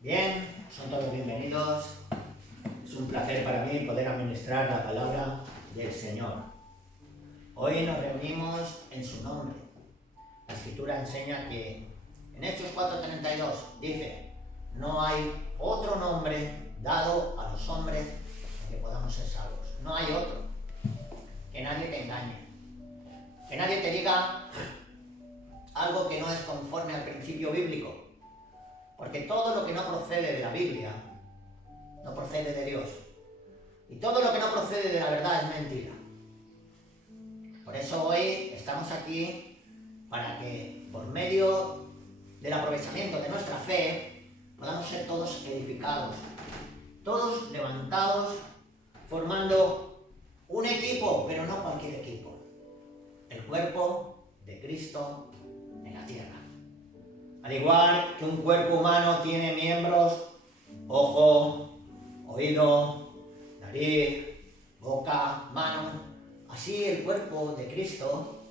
Bien, son todos bienvenidos. Es un placer para mí poder administrar la palabra del Señor. Hoy nos reunimos en su nombre. La Escritura enseña que en Hechos 4:32 dice: no hay otro nombre dado a los hombres en que podamos ser salvos. No hay otro. Que nadie te engañe. Que nadie te diga algo que no es conforme al principio bíblico. Porque todo lo que no procede de la Biblia no procede de Dios. Y todo lo que no procede de la verdad es mentira. Por eso hoy estamos aquí para que por medio del aprovechamiento de nuestra fe podamos ser todos edificados, todos levantados, formando un equipo, pero no cualquier equipo. El cuerpo de Cristo en la tierra. Al igual que un cuerpo humano tiene miembros, ojo, oído, nariz, boca, mano, así el cuerpo de Cristo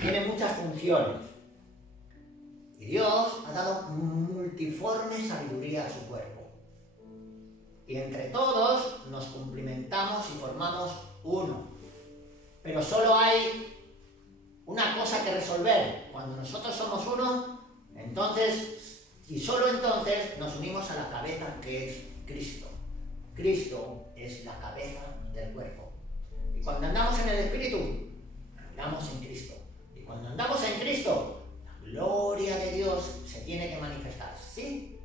tiene muchas funciones. Y Dios ha dado multiforme sabiduría a su cuerpo. Y entre todos nos cumplimentamos y formamos uno. Pero solo hay una cosa que resolver. Cuando nosotros somos uno, entonces, y solo entonces, nos unimos a la cabeza que es Cristo. Cristo es la cabeza del cuerpo. Y cuando andamos en el Espíritu, andamos en Cristo. Y cuando andamos en Cristo, la gloria de Dios se tiene que manifestar. ¿Sí?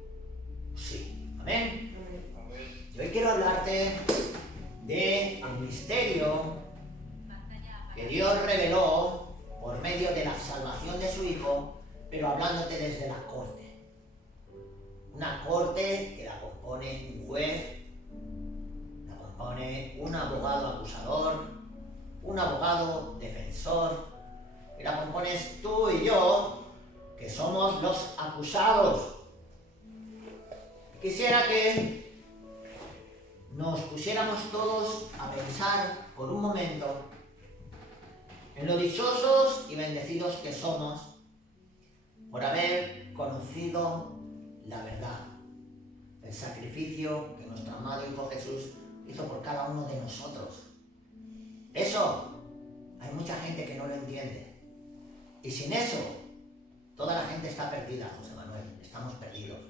Sí. Amén. Y hoy quiero hablarte del misterio que Dios reveló por medio de la salvación de su Hijo, pero hablándote desde la corte. Una corte que la compone un juez, la compone un abogado acusador, un abogado defensor, y la compones tú y yo, que somos los acusados. Quisiera que nos pusiéramos todos a pensar por un momento en lo dichosos y bendecidos que somos por haber conocido la verdad, el sacrificio que nuestro amado Hijo Jesús hizo por cada uno de nosotros. Eso, hay mucha gente que no lo entiende. Y sin eso, toda la gente está perdida, José Manuel, estamos perdidos.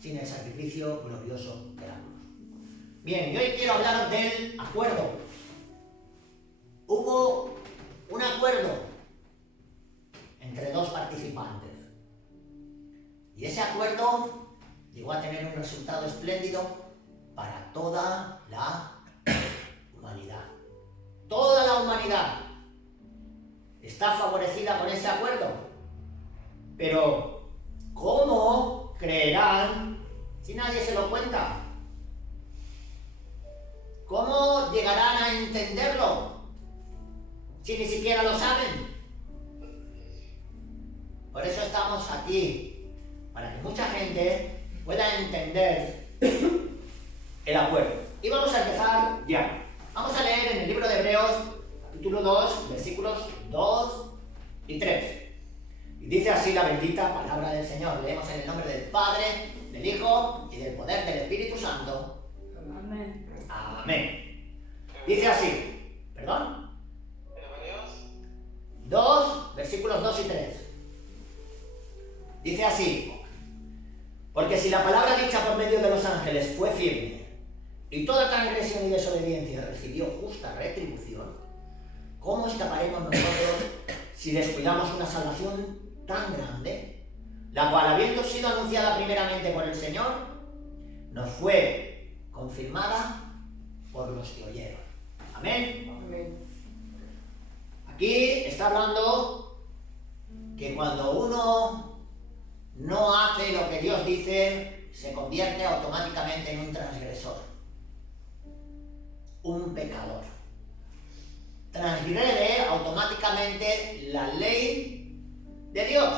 Sin el sacrificio glorioso de la cruz. Bien, y hoy quiero hablaros del acuerdo. Hubo un acuerdo entre dos participantes. Y ese acuerdo llegó a tener un resultado espléndido para toda la humanidad. Toda la humanidad está favorecida con ese acuerdo. Pero, ¿cómo creerán si nadie se lo cuenta? ¿Cómo llegarán a entenderlo si ni siquiera lo saben? Por eso estamos aquí, para que mucha gente pueda entender el acuerdo. Y vamos a empezar ya. Vamos a leer en el libro de Hebreos, capítulo 2, versículos 2 y 3. Y dice así la bendita palabra del Señor. Leemos en el nombre del Padre, del Hijo y del poder del Espíritu Santo. Amén. Amén. Dice así, ¿perdón? 2, versículos 2 y 3. Dice así: porque si la palabra dicha por medio de los ángeles fue firme, y toda transgresión y desobediencia recibió justa retribución, ¿cómo escaparemos nosotros si descuidamos una salvación tan grande, la cual, habiendo sido anunciada primeramente por el Señor, nos fue confirmada por los que oyeron? Amén. Amén. Aquí está hablando que cuando uno no hace lo que Dios dice, se convierte automáticamente en un transgresor, un pecador. Transgrede automáticamente la ley de Dios.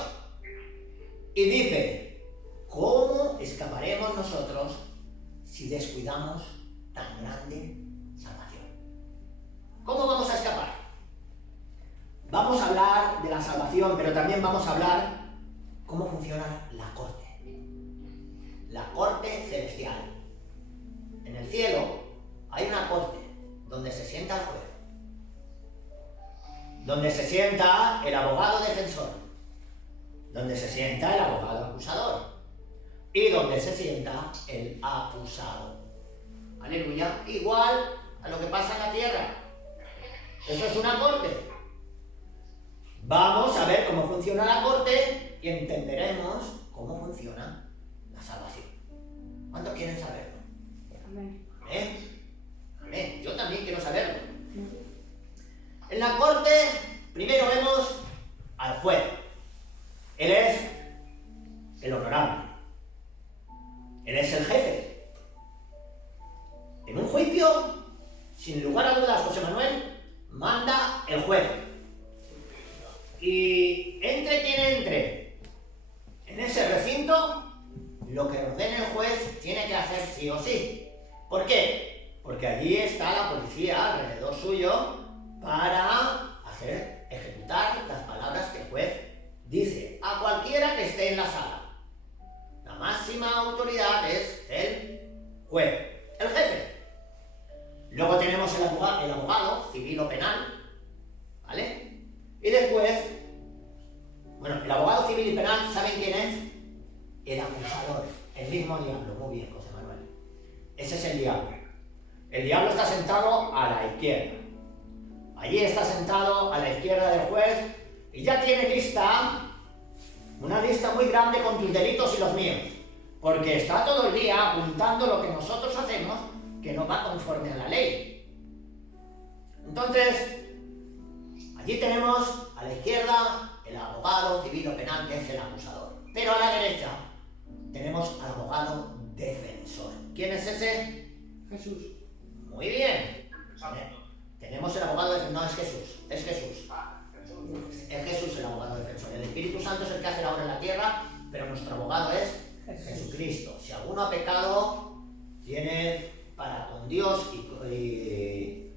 Y dice: ¿cómo escaparemos nosotros si descuidamos tan grande salvación? ¿Cómo vamos a escapar? Vamos a hablar de la salvación, pero también vamos a hablar cómo funciona la corte. la corte celestial. En el cielo hay una corte donde se sienta el juez, donde se sienta el abogado defensor, donde se sienta el abogado acusador y donde se sienta el acusado. Aleluya. Igual a lo que pasa en la tierra. Eso es una corte. Vamos a ver cómo funciona la corte y entenderemos cómo funciona la salvación. ¿Cuántos quieren saberlo? Amén. Amén. Yo también quiero saberlo. En la corte, primero vemos al juez. Él es el honorable. Él es el jefe. En un juicio, sin lugar a dudas, José Manuel, manda el juez. Y entre quien entre en ese recinto, lo que ordene el juez tiene que hacer sí o sí. ¿Por qué? Porque allí está la policía alrededor suyo para ejecutar las palabras que el juez dice a cualquiera que esté en la sala. La máxima autoridad es el juez, el jefe. Luego tenemos el abogado civil o penal, ¿vale? Y después, bueno, el abogado civil y penal, ¿saben quién es? El acusador, el mismo diablo. Muy bien, José Manuel. Ese es el diablo. El diablo está sentado a la izquierda. Allí está sentado a la izquierda del juez y ya tiene lista, una lista muy grande con tus delitos y los míos, porque está todo el día apuntando lo que nosotros hacemos que no va conforme a la ley. Entonces, allí tenemos a la izquierda el abogado civil o penal, que es el acusador. Pero a la derecha tenemos al abogado defensor. ¿Quién es ese? Jesús. Muy bien. Tenemos el abogado defensor. No, es Jesús. Es Jesús. Es Jesús el abogado defensor. El Espíritu Santo es el que hace la obra en la tierra, pero nuestro abogado es Jesucristo. Si alguno ha pecado, tiene para con Dios y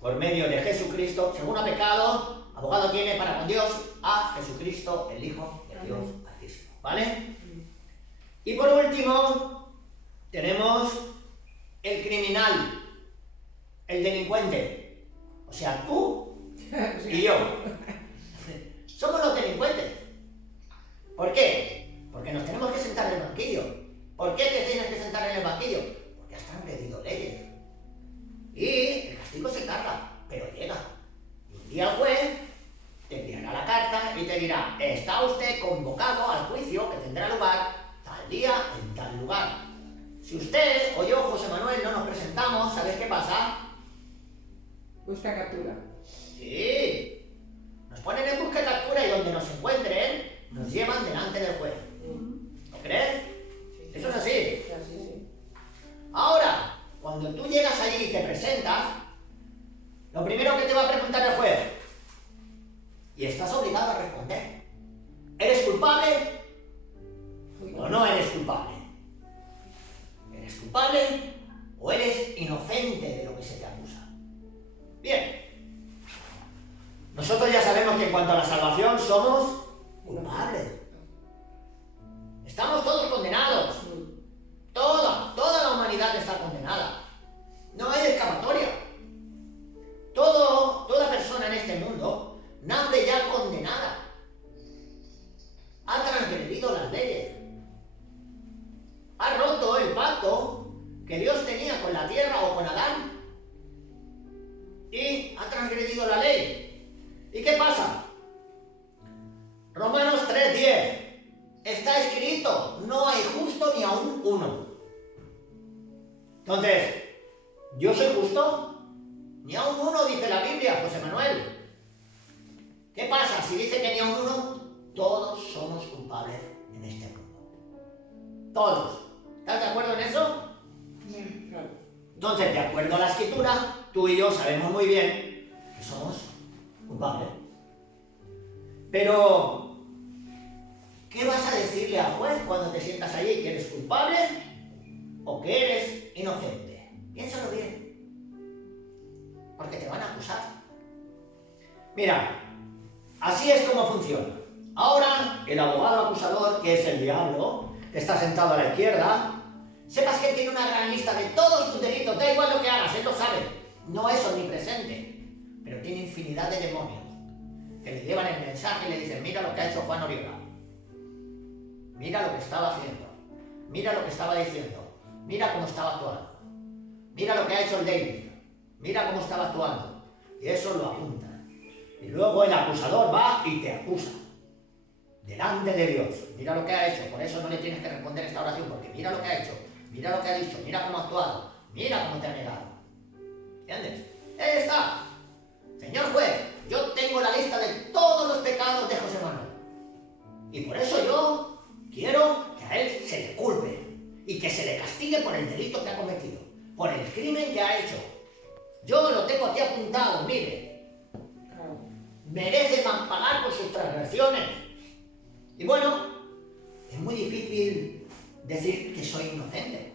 por medio de Jesucristo, si alguno ha pecado, abogado tiene para con Dios a Jesucristo, el Hijo de Dios Altísimo. ¿Vale? Y por último, tenemos el criminal, el delincuente. O sea, tú y yo. Somos los delincuentes. ¿Por qué? Porque nos tenemos que sentar en el banquillo. ¿Por qué te tienes que sentar en el banquillo? Porque has transgredido leyes. Y el castigo se carga, pero llega. Y un día el juez te enviará la carta y te dirá: está usted convocado al juicio que tendrá lugar tal día en tal lugar. Si usted o yo, José Manuel, no nos presentamos, ¿sabes qué pasa? Busca captura. Sí. Nos ponen en busca y captura y donde nos encuentren, nos llevan delante del juez. ¿Lo crees? Eso es así. Sí. Ahora, cuando tú llegas allí y te presentas, lo primero que te va a preguntar el juez, y estás obligado a responder: ¿eres culpable o no eres culpable? ¿Eres culpable o eres inocente de lo que se te acusa? Bien. Nosotros ya sabemos que en cuanto a la salvación somos culpables. Estamos todos condenados. Toda la humanidad está condenada. No hay escapatoria. Toda persona en este mundo nace ya condenada. Ha transgredido las leyes. Ha roto el pacto que Dios tenía con la tierra o con Adán. Y ha transgredido la ley. ¿Y qué pasa? Romanos 3:10. Está escrito: no hay justo ni aún uno. Entonces, ¿yo soy justo? Ni aún uno, dice la Biblia, José Manuel. ¿Qué pasa si dice que ni aún uno? Todos somos culpables en este mundo. Todos. ¿Estás de acuerdo en eso? Claro. Entonces, de acuerdo a la Escritura, tú y yo sabemos muy bien que somos culpables. Pero, ¿qué vas a decirle al juez cuando te sientas allí? ¿Que eres culpable o que eres inocente? Piénsalo bien, porque te van a acusar. Mira, así es como funciona. Ahora, el abogado acusador, que es el diablo, que está sentado a la izquierda, sepas que Él tiene una gran lista de todos tus delitos, da igual lo que hagas, Él lo sabe. No es omnipresente, pero tiene infinidad de demonios que le llevan el mensaje y le dicen, mira lo que ha hecho Juan Oriola, mira lo que estaba haciendo, mira lo que estaba diciendo, mira cómo estaba actuando, mira lo que ha hecho el David, mira cómo estaba actuando, y eso lo apunta. Y luego el acusador va y te acusa delante de Dios. Mira lo que ha hecho, por eso no le tienes que responder esta oración, porque mira lo que ha hecho, mira lo que ha dicho, mira cómo ha actuado, mira cómo te ha negado. ¿Entiendes? Ahí está. Señor juez, yo tengo la lista de todos los pecados de José Manuel. Y por eso yo quiero que a él se le culpe y que se le castigue por el delito que ha cometido, por el crimen que ha hecho. Yo lo tengo aquí apuntado, mire. Merece pagar por sus transgresiones. Y bueno, es muy difícil decir que soy inocente,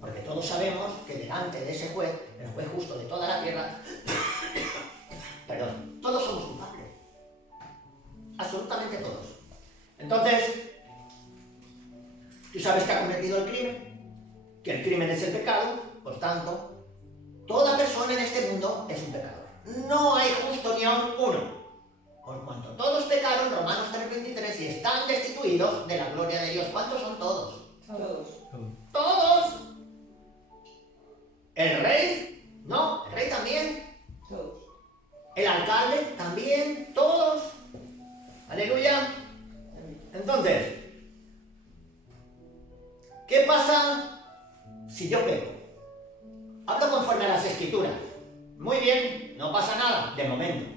porque todos sabemos que delante de ese juez, el juez justo de toda la tierra, perdón, todos somos culpables. Absolutamente todos. Entonces, tú sabes que ha cometido el crimen, que el crimen es el pecado, por tanto, toda persona en este mundo es un pecador. No hay justo ni aun uno. Por cuanto todos pecaron, Romanos 3:23, y están destituidos de la gloria de Dios. ¿Cuántos son todos? Todos. ¡Todos! ¿El rey? No, el rey también. Todos. ¿El alcalde? También. Todos. Aleluya. Entonces, ¿qué pasa si yo peco? Hablo conforme a las Escrituras. Muy bien, no pasa nada, de momento.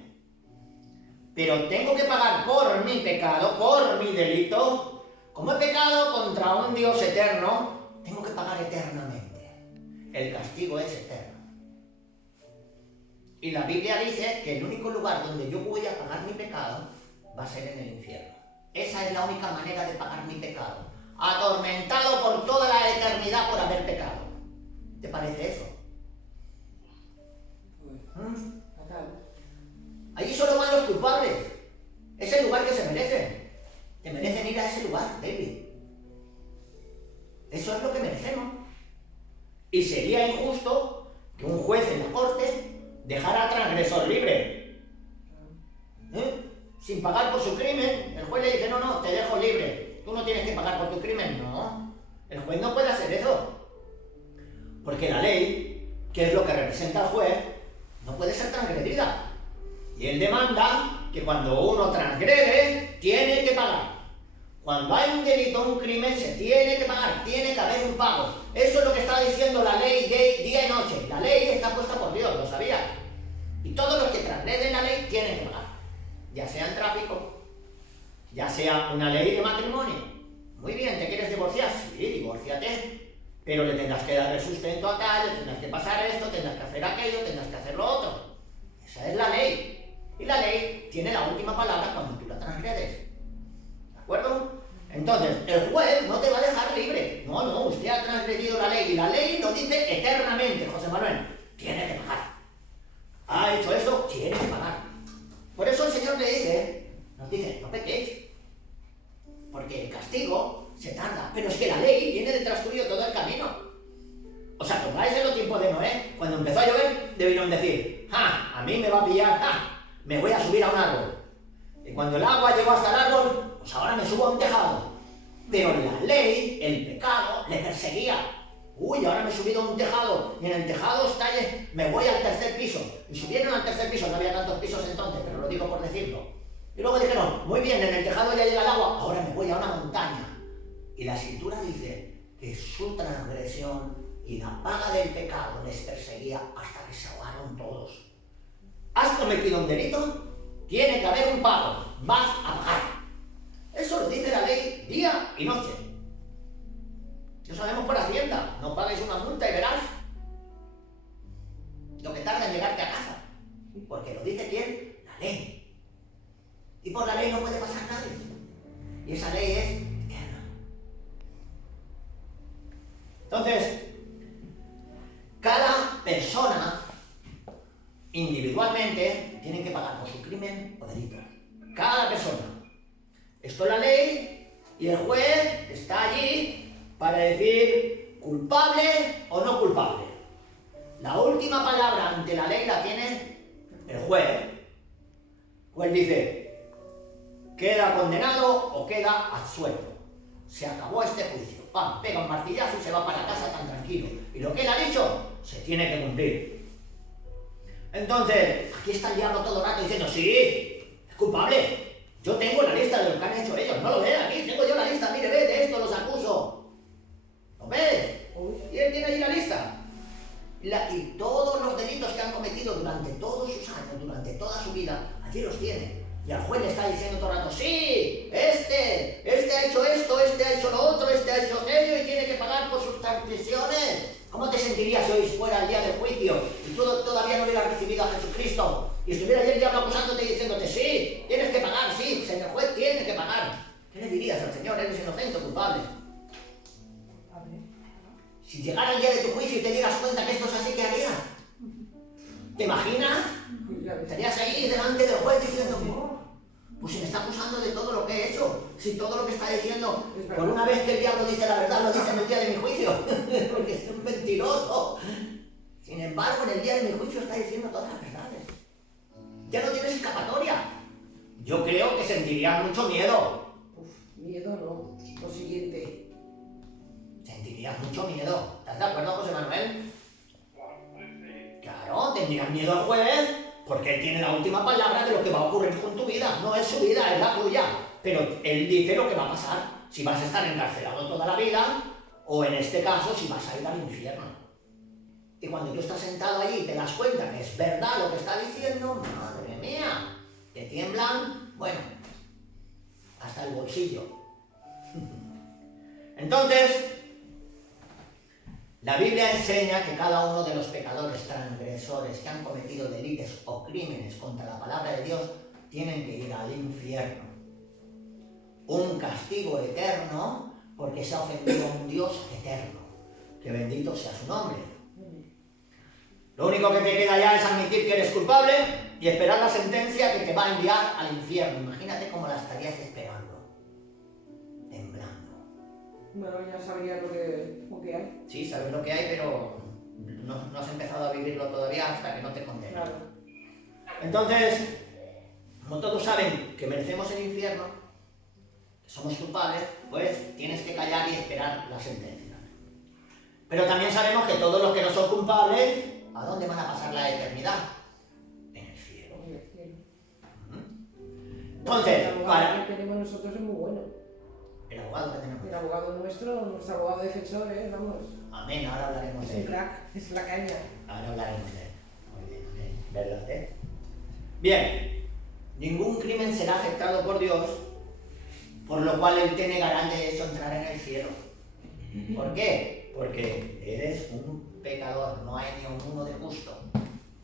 Pero tengo que pagar por mi pecado, por mi delito. Como he pecado contra un Dios eterno, tengo que pagar eternamente. El castigo es eterno. Y la Biblia dice que el único lugar donde yo voy a pagar mi pecado va a ser en el infierno. Esa es la única manera de pagar mi pecado. Atormentado por toda la eternidad por haber pecado. ¿Te parece eso? Allí solo van los culpables. Es el lugar que se merecen. Te merecen ir a ese lugar, David. Eso es lo que merecemos. Y sería injusto que un juez en la corte dejara al transgresor libre. Sin pagar por su crimen. El juez le dice, no, te dejo libre. Tú no tienes que pagar por tu crimen. No. El juez no puede hacer eso. Porque la ley, que es lo que representa al juez, no puede ser transgredida. Y él demanda que cuando uno transgrede, tiene que pagar. Cuando hay un delito, un crimen, se tiene que pagar, tiene que haber un pago. Eso es lo que está diciendo la ley de día y noche. La ley está puesta por Dios, lo sabía. Y todos los que transgreden la ley tienen que pagar. Ya sea en tráfico, ya sea una ley de matrimonio. Muy bien, ¿te quieres divorciar? Sí, divórciate. Pero le tendrás que dar el sustento acá, le tendrás que pasar esto, tendrás que hacer aquello, tendrás que hacer lo otro. Esa es la ley. Y la ley tiene la última palabra cuando tú la transgredes. ¿De acuerdo? Entonces, el juez no te va a dejar libre. No, usted ha transgredido la ley. Y la ley lo dice eternamente, José Manuel. Tiene que pagar. Ha hecho eso, tiene que pagar. Por eso el Señor nos dice, no pequéis. Porque el castigo se tarda. Pero es que la ley viene detrás tuyo todo el camino. ¿Os acordáis en los tiempos de Noé? Cuando empezó a llover, debieron decir, a mí me va a pillar, me voy a subir a un árbol. Y cuando el agua llegó hasta el árbol, pues ahora me subo a un tejado. Pero la ley, el pecado, le perseguía. Uy, ahora me he subido a un tejado, y en el tejado me voy al tercer piso. Y subieron al tercer piso, no había tantos pisos entonces, pero lo digo por decirlo. Y luego dijeron, muy bien, en el tejado ya llega el agua, ahora me voy a una montaña. Y la Escritura dice que su transgresión y la paga del pecado les perseguía hasta que se ahogaron todos. ¿Has cometido un delito? Tiene que haber un pago. Vas a pagar. Eso lo dice la ley día y noche. Lo sabemos por Hacienda. No pagues una multa y verás lo que tarda en llegarte a casa. Porque lo dice ¿quién? La ley. Y por la ley no puede pasar nadie. Y esa ley es eterna. Entonces, cada persona individualmente tiene que pagar por su crimen o delito. Cada persona. Esto la ley Y el juez está allí para decir culpable o no culpable. La última palabra ante la ley la tiene el juez. El juez dice, queda condenado o queda absuelto. Se acabó este juicio. Pam, pega un martillazo y se va para casa tan tranquilo. Y lo que él ha dicho se tiene que cumplir. Entonces, aquí está el diablo todo el rato diciendo, sí, es culpable. Yo tengo la lista de lo que han hecho ellos. No lo ves aquí, tengo yo la lista. Mire, ve, de esto los acuso. ¿Lo ves? Y él tiene ahí la lista. Y todos los delitos que han cometido durante todos sus años, durante toda su vida, allí los tiene. Y al juez le está diciendo todo el rato, sí, este ha hecho esto, este ha hecho lo otro, este ha hecho aquello y tiene que pagar por sus transgresiones. ¿Cómo te sentirías si hoy fuera el día del juicio y tú todavía no hubieras recibido a Jesucristo y estuviera allí el diablo acusándote y diciéndote, sí, tienes que pagar, sí, señor juez, tienes que pagar? ¿Qué le dirías al Señor? Eres inocente o culpable. Si llegara el día de tu juicio y te dieras cuenta que esto es así, ¿qué harías? ¿Te imaginas? Estarías ahí delante del juez diciendo, pues se me está acusando de todo lo que he hecho. Si todo lo que está diciendo, por una vez que el diablo dice la verdad, lo dice en el día de mi juicio, porque es un mentiroso. Sin embargo, en el día de mi juicio está diciendo todas las verdades. Ya no tienes escapatoria. Yo creo que sentiría mucho miedo. Miedo no, lo siguiente. Sentirías mucho miedo. ¿Estás de acuerdo, José Manuel? Claro, tendrías miedo al juez, porque él tiene la última palabra de lo que va a ocurrir con tu vida. No es su vida, es la tuya. Pero él dice lo que va a pasar. Si vas a estar encarcelado toda la vida, o en este caso, si vas a ir al infierno. Y cuando tú estás sentado allí y te das cuenta que es verdad lo que está diciendo, madre mía, te tiemblan, bueno, hasta el bolsillo. Entonces, la Biblia enseña que cada uno de los pecadores transgresores que han cometido delitos o crímenes contra la palabra de Dios tienen que ir al infierno. Un castigo eterno porque se ha ofendido a un Dios eterno. Que bendito sea su nombre. Lo único que te queda ya es admitir que eres culpable y esperar la sentencia que te va a enviar al infierno. Imagínate cómo la estarías esperando. Temblando. Bueno, ya sabría lo que hay. Sí, sabes lo que hay, pero no has empezado a vivirlo todavía hasta que no te condenes. Claro. Entonces, como todos saben que merecemos el infierno, que somos culpables, pues tienes que callar y esperar la sentencia. Pero también sabemos que todos los que no son culpables, ¿a dónde van a pasar la eternidad? En el cielo. Entonces, el abogado que tenemos nosotros es muy bueno. El abogado que tenemos. El abogado nuestro abogado defensor, vamos. Amén, ahora hablaremos Es de un él. crack, es la caña. Ahora hablaremos de él. Muy bien, amén. ¿Verdad, Bien, ningún crimen será aceptado por Dios, por lo cual Él te negará el derecho a entrar en el cielo. ¿Por qué? Porque eres un pecador, no hay ni uno de justo.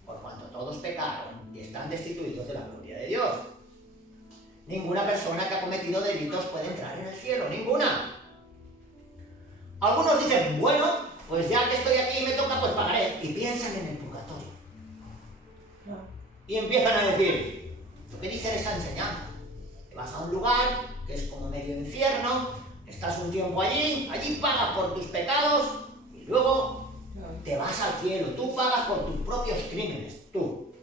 Por cuanto todos pecaron y están destituidos de la gloria de Dios. Ninguna persona que ha cometido delitos puede entrar en el cielo, ninguna. Algunos dicen, bueno, pues ya que estoy aquí y me toca, pues pagaré. Y piensan en el purgatorio. No. Y empiezan a decir, ¿tú qué dices esa enseñanza? Te vas a un lugar que es como medio infierno, estás un tiempo allí pagas por tus pecados y luego te vas al cielo. Tú pagas por tus propios crímenes, tú.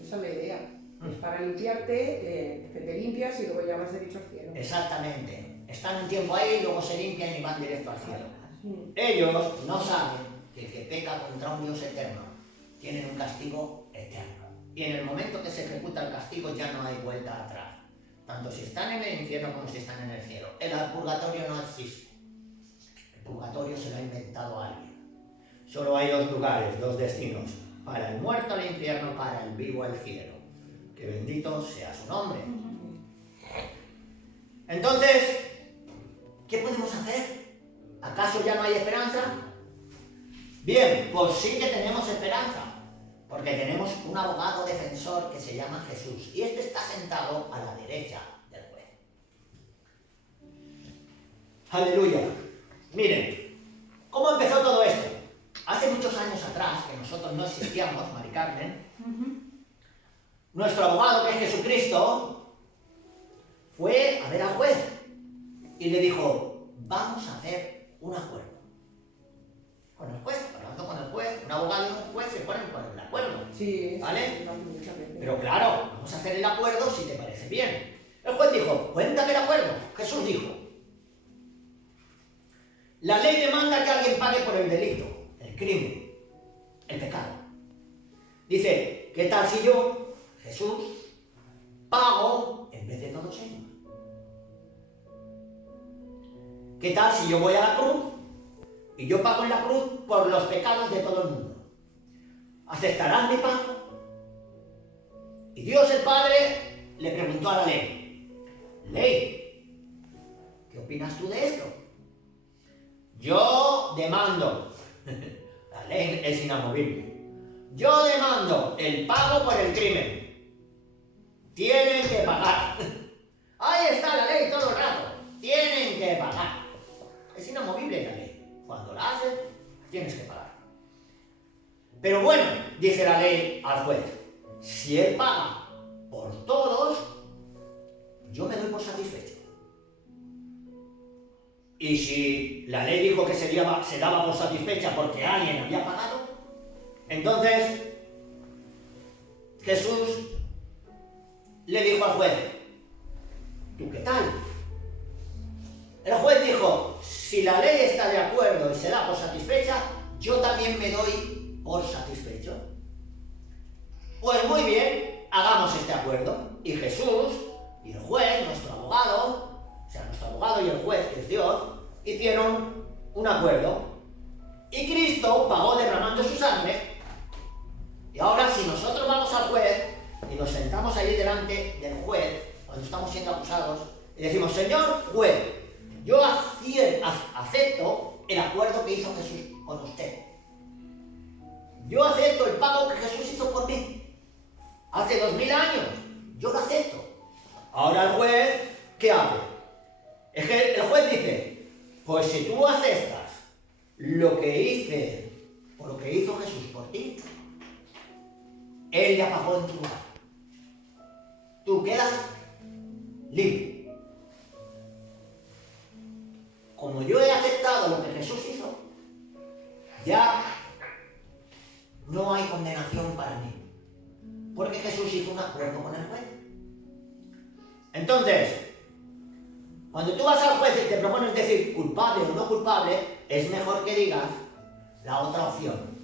Esa es la idea. Es para limpiarte, que te limpias y luego ya vas derecho al cielo. Exactamente. Están un tiempo ahí, luego se limpian y van directo al cielo. Sí. Ellos no saben que el que peca contra un Dios eterno tiene un castigo eterno. Y en el momento que se ejecuta el castigo ya no hay vuelta atrás. Tanto si están en el infierno como si están en el cielo. El purgatorio no existe. El purgatorio se lo ha inventado alguien. Solo hay dos lugares, dos destinos. Para el muerto al infierno, para el vivo al cielo. Que bendito sea su nombre. Entonces, ¿qué podemos hacer? ¿Acaso ya no hay esperanza? Bien, pues sí que tenemos esperanza. Porque tenemos un abogado defensor que se llama Jesús. Y este está sentado a la derecha del juez. Aleluya. Miren, ¿cómo empezó todo esto? Hace muchos años atrás, que nosotros no existíamos, Mari Carmen, nuestro abogado, que es Jesucristo, fue a ver al juez. y le dijo, vamos a hacer un acuerdo. Con el juez, hablando con el juez, un abogado y un juez se ponen con el acuerdo. Sí, ¿Vale? muchas veces. Pero claro, vamos a hacer el acuerdo si te parece bien. El juez dijo, cuéntame el acuerdo. Jesús dijo, la ley demanda que alguien pague por el delito, el crimen, el pecado. Dice, ¿qué tal si yo, Jesús, pago en vez de todos ellos? ¿Qué tal si yo voy a la cruz y yo pago en la cruz por los pecados de todo el mundo? ¿Aceptarás mi pago? Y Dios el Padre le preguntó a la ley, ley, ¿qué opinas tú de esto? Yo demando, la ley es inamovible, yo demando el pago por el crimen. Tienen que pagar. Ahí está la ley todo el rato. Tienen que pagar. Es inamovible la ley. Cuando la haces, tienes que pagar. Pero bueno, dice la ley al juez, si él paga por todos, yo me doy por satisfecho. Y si la ley dijo que se daba por satisfecha porque alguien había pagado, entonces Jesús le dijo al juez, ¿tú qué tal? El juez dijo, si la ley está de acuerdo y se da por satisfecha, yo también me doy por satisfecho. Pues muy bien, hagamos este acuerdo. Y Jesús y el juez, nuestro abogado, o sea, nuestro abogado y el juez, que es Dios, hicieron un acuerdo. Y Cristo pagó derramando su sangre. Y ahora si nosotros vamos al juez y nos sentamos ahí delante del juez, cuando estamos siendo acusados, y decimos, señor juez, yo acepto el acuerdo que hizo Jesús con usted. Yo acepto el pago que Jesús hizo por mí. Hace 2000 años. Yo lo acepto. Ahora el juez, ¿qué hace? Es que el juez dice, pues si tú aceptas lo que hice, o lo que hizo Jesús por ti, Él ya pagó en tu lugar. Tú quedas libre. Como yo he aceptado lo que Jesús hizo, ya no hay condenación para mí. Porque Jesús hizo un acuerdo con el juez. Entonces, cuando tú vas al juez y te propones decir culpable o no culpable, es mejor que digas la otra opción.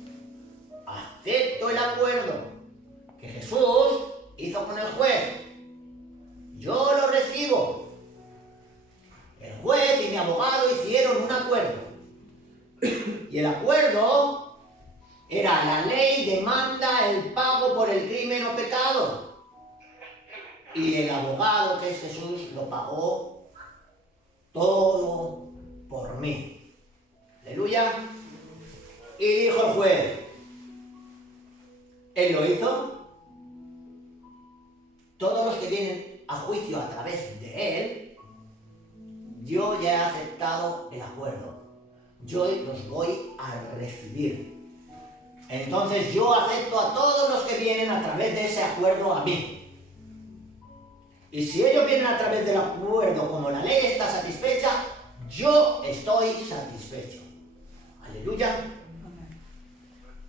Acepto el acuerdo que Jesús hizo con el juez. Yo lo recibo. El juez y mi abogado hicieron un acuerdo. Y el acuerdo era la ley demanda el pago por el crimen o pecado. Y el abogado, que es Jesús, lo pagó todo por mí. Aleluya. Y dijo el juez, ¿él lo hizo? Todos los que vienen a juicio a través de él, yo ya he aceptado el acuerdo. Yo los voy a recibir. Entonces yo acepto a todos los que vienen a través de ese acuerdo a mí. Y si ellos vienen a través del acuerdo como la ley está satisfecha, yo estoy satisfecho. Aleluya.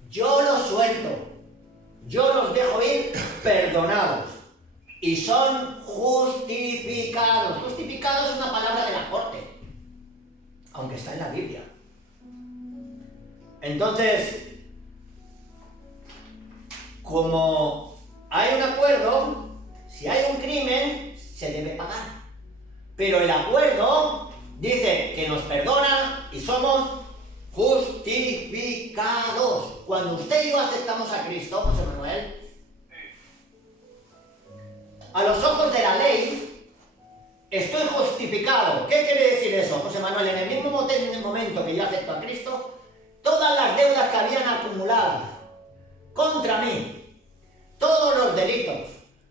Yo los suelto. Yo los dejo ir perdonados. Y son justificados. Justificados es una palabra de la corte, aunque está en la Biblia. Entonces, como hay un acuerdo, si hay un crimen, se debe pagar. Pero el acuerdo dice que nos perdona y somos justificados. Cuando usted y yo aceptamos a Cristo, José Manuel, a los ojos de la ley, estoy justificado. ¿Qué quiere decir eso, José Manuel? En el mismo momento que yo acepto a Cristo, todas las deudas que habían acumulado contra mí, todos los delitos,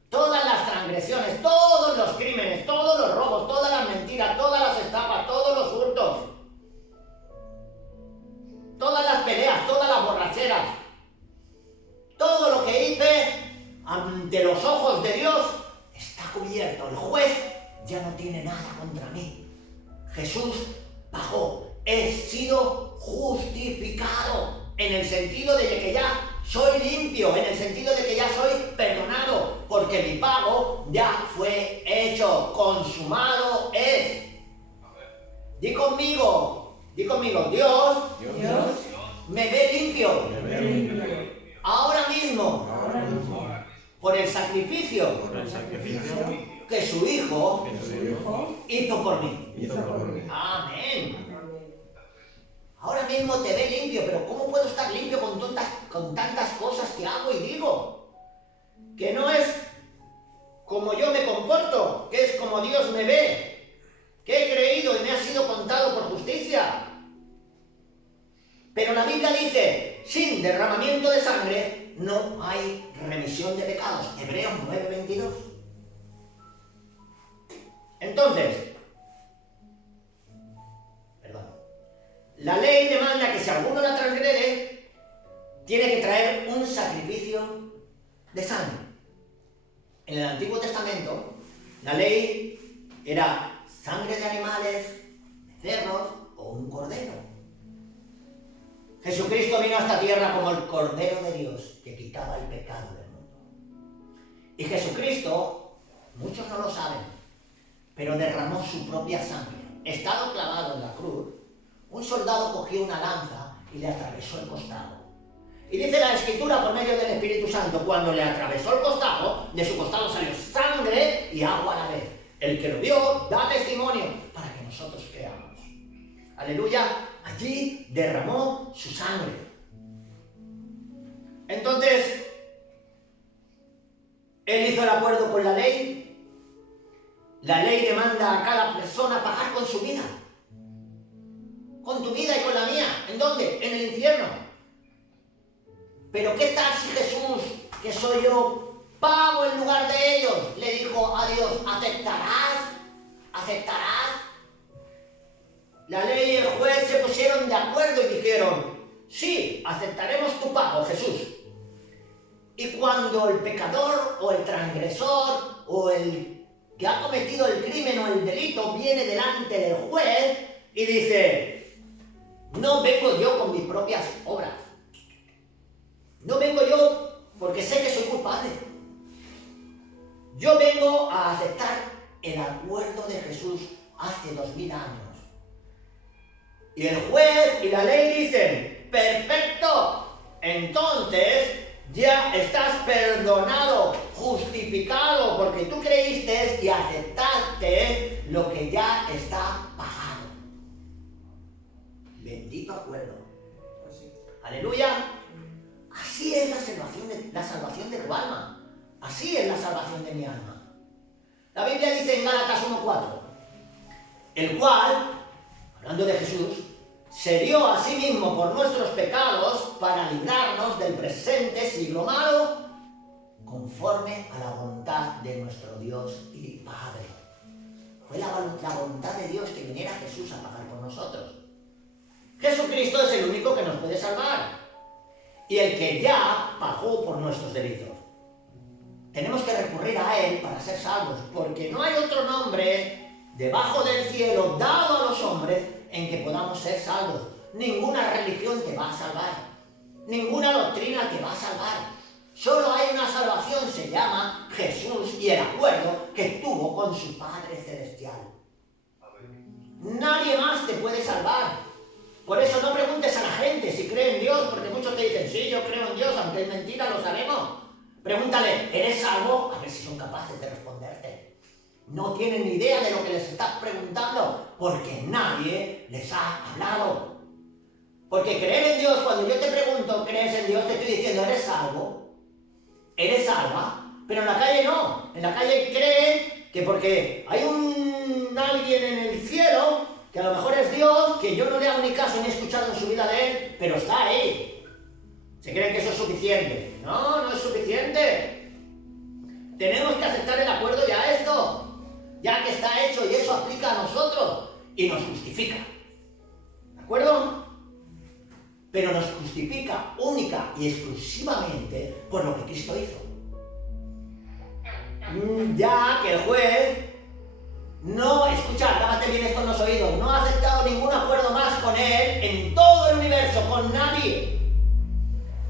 todas las transgresiones, todos los crímenes, todos los robos, todas las mentiras, todas las estafas, todos los hurtos, todas las peleas, todas las borracheras, todo lo que hice ante los ojos de Dios está cubierto. El juez ya no tiene nada contra mí. he sido justificado, en el sentido de que ya soy limpio, en el sentido de que ya soy perdonado, porque mi pago ya fue hecho, consumado es. Di conmigo, Dios me ve limpio. Ahora mismo, por el sacrificio que su Hijo hizo por mí. Amén. Ahora mismo te ve limpio, pero ¿cómo puedo estar limpio con tantas cosas que hago y digo? Que no es como yo me comporto, que es como Dios me ve, que he creído y me ha sido contado por justicia. Pero la Biblia dice, sin derramamiento de sangre no hay remisión de pecados. Hebreos 9:22. Entonces, la ley demanda que si alguno la transgrede, tiene que traer un sacrificio de sangre. En el Antiguo Testamento, la ley era sangre de animales, de cerdos o un cordero. Jesucristo vino a esta tierra como el Cordero de Dios que quitaba el pecado del mundo. Y Jesucristo, muchos no lo saben, pero derramó su propia sangre. Estando clavado en la cruz, un soldado cogió una lanza y le atravesó el costado. Y dice la Escritura por medio del Espíritu Santo, cuando le atravesó el costado, de su costado salió sangre y agua a la vez. El que lo vio da testimonio para que nosotros creamos. Aleluya, allí derramó su sangre. Entonces, él hizo el acuerdo con la ley. La ley demanda a cada persona pagar con su vida. Con tu vida y con la mía. ¿En dónde? En el infierno. Pero ¿qué tal si Jesús, que soy yo, pago en lugar de ellos? Le dijo a Dios, ¿aceptarás? La ley y el juez se pusieron de acuerdo y dijeron, sí, aceptaremos tu pago, Jesús. Y cuando el pecador o el transgresor o el que ha cometido el crimen o el delito viene delante del juez y dice, no vengo yo con mis propias obras. No vengo yo porque sé que soy culpable. Yo vengo a aceptar el acuerdo de Jesús hace 2000 años. Y el juez y la ley dicen, perfecto, entonces ya estás perdonado, justificado, porque tú creíste y aceptaste lo que ya está pagado. Bendito acuerdo. Aleluya. Así es la salvación de tu alma. Así es la salvación de mi alma. La Biblia dice en Gálatas 1:4, el cual, hablando de Jesús, se dio a sí mismo por nuestros pecados para librarnos del presente siglo malo, conforme a la voluntad de nuestro Dios y Padre. Fue la voluntad de Dios que viniera Jesús a pagar por nosotros. Jesucristo es el único que nos puede salvar y el que ya pagó por nuestros delitos. Tenemos que recurrir a Él para ser salvos, porque no hay otro nombre debajo del cielo dado a los hombres en que podamos ser salvos. Ninguna religión te va a salvar, ninguna doctrina te va a salvar. Solo hay una salvación, se llama Jesús y el acuerdo que tuvo con su Padre Celestial. Nadie más te puede salvar. Por eso no preguntes a la gente si cree en Dios, porque muchos te dicen, sí, yo creo en Dios, aunque es mentira, lo sabemos. Pregúntale, ¿eres salvo? A ver si son capaces de responderte. No tienen ni idea de lo que les estás preguntando, porque nadie les ha hablado. Porque creer en Dios, cuando yo te pregunto, ¿crees en Dios? Te estoy diciendo, ¿eres salvo? ¿Eres salva? Pero en la calle no. En la calle creen que porque hay alguien en el cielo, que a lo mejor es Dios, que yo no le hago ni caso ni he escuchado en su vida de Él, pero está ahí. Se creen que eso es suficiente. No, no es suficiente. Tenemos que aceptar el acuerdo ya esto, ya que está hecho y eso aplica a nosotros y nos justifica. ¿De acuerdo? Pero nos justifica única y exclusivamente por lo que Cristo hizo. Ya que el juez no, escucha, lávate bien esto en los oídos, no ha aceptado ningún acuerdo más con Él en todo el universo, con nadie.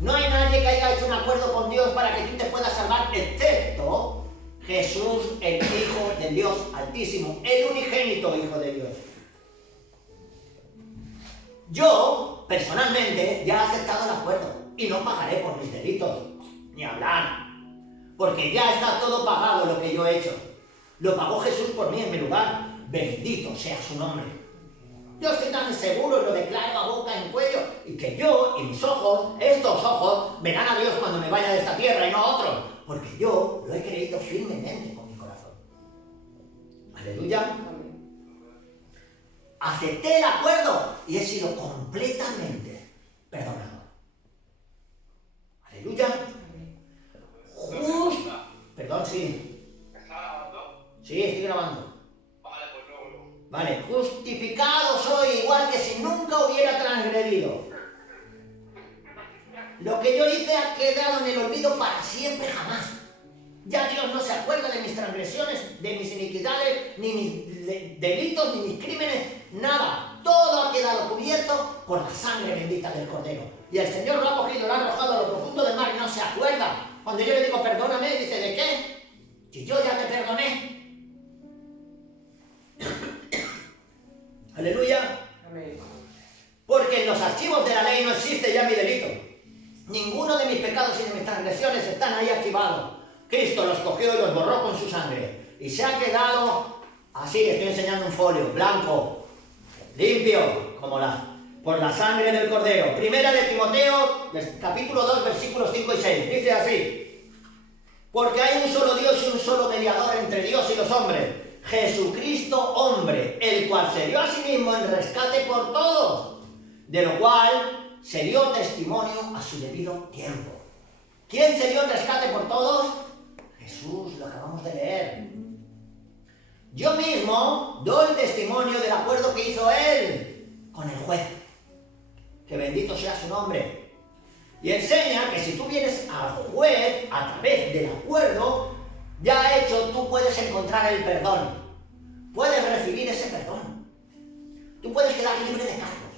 No hay nadie que haya hecho un acuerdo con Dios para que tú te puedas salvar, excepto Jesús, el Hijo del Dios Altísimo, el unigénito Hijo de Dios. Yo, personalmente, ya he aceptado el acuerdo y no pagaré por mis delitos, ni hablar, porque ya está todo pagado lo que yo he hecho. Lo pagó Jesús por mí en mi lugar. Bendito sea su nombre. Yo estoy tan seguro y lo declaro a boca en cuello, y que yo y mis ojos, estos ojos, verán a Dios cuando me vaya de esta tierra y no a otro, porque yo lo he creído firmemente con mi corazón. Aleluya. Acepté el acuerdo y he sido completamente perdonado. Aleluya. Perdón, sí. ¿Estás grabando? Sí, estoy grabando. Vale, pues luego. Vale, justificado soy igual que si nunca hubiera transgredido. Lo que yo hice ha quedado en el olvido para siempre jamás. Ya Dios no se acuerda de mis transgresiones, de mis iniquidades, ni mis delitos, ni mis crímenes, nada. Todo ha quedado cubierto por la sangre bendita del Cordero. Y el Señor lo ha cogido, lo ha arrojado a lo profundo del mar y no se acuerda. Cuando yo le digo perdóname, dice, ¿de qué? Si yo ya te perdoné. Aleluya. Amén. Porque en los archivos de la ley no existe ya mi delito. Ninguno de mis pecados y de mis transgresiones están ahí archivados. Cristo los cogió y los borró con su sangre. Y se ha quedado así, estoy enseñando un folio, blanco, limpio, por la sangre del Cordero. Primera de Timoteo, capítulo 2, versículos 5 y 6. Dice así: porque hay un solo Dios y un solo mediador entre Dios y los hombres, Jesucristo hombre, el cual se dio a sí mismo en rescate por todos, de lo cual se dio testimonio a su debido tiempo. ¿Quién se dio en rescate por todos? Jesús, lo acabamos de leer. Yo mismo doy testimonio del acuerdo que hizo Él con el juez. Que bendito sea su nombre. Y enseña que si tú vienes al juez a través del acuerdo ya hecho, tú puedes encontrar el perdón. Puedes recibir ese perdón. Tú puedes quedar libre de cargos.